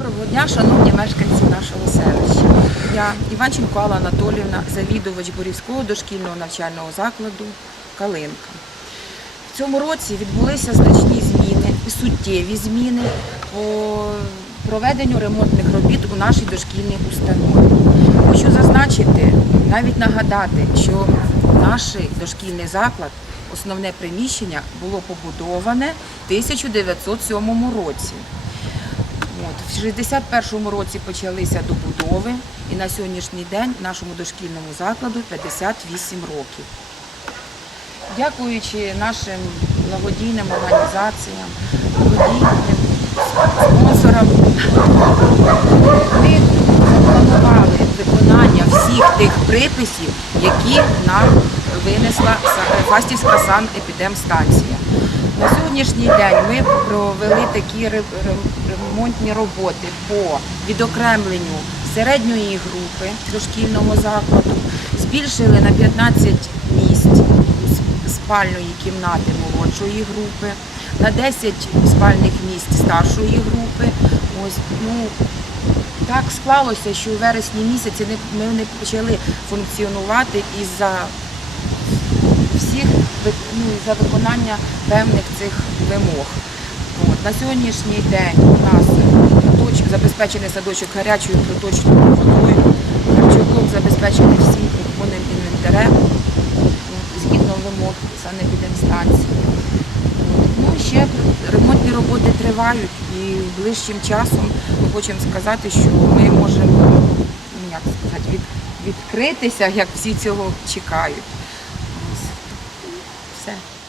Доброго дня, шановні мешканці нашого селища. Я Іванченко Алла Анатолівна, завідувач Борівського дошкільного навчального закладу Калинка. В цьому році відбулися значні зміни, і суттєві зміни по проведенню ремонтних робіт у нашій дошкільній установі. Хочу зазначити, навіть нагадати, що наш дошкільний заклад, основне приміщення, було побудоване в 1907 році. В 61-му році почалися добудови, і на сьогоднішній день нашому дошкільному закладу 58 років. Дякуючи нашим благодійним організаціям, благодійним спонсорам, ми запланували виконання всіх тих приписів, які нам винесла Фастівська санепідемстанція. На сьогоднішній день ми провели такі ре- ре- ремонтні роботи по відокремленню середньої групи дошкільного закладу, збільшили на 15 місць спальної кімнати молодшої групи, на 10 спальних місць старшої групи. Ось, ну, так склалося, що у вересні місяці ми не почали функціонувати із-за всіх ну, за виконання певних цих вимог. От, на сьогоднішній день у нас садочок, забезпечений садочок гарячою проточною водою, харчоблок забезпечений всім кухонним інвентарем згідно вимог санепідемстанції. Ну, ще ремонтні роботи тривають і ближчим часом ми хочемо сказати, що ми можемо ну, як сказати, від, відкритися, як всі цього чекають. Ось. Все.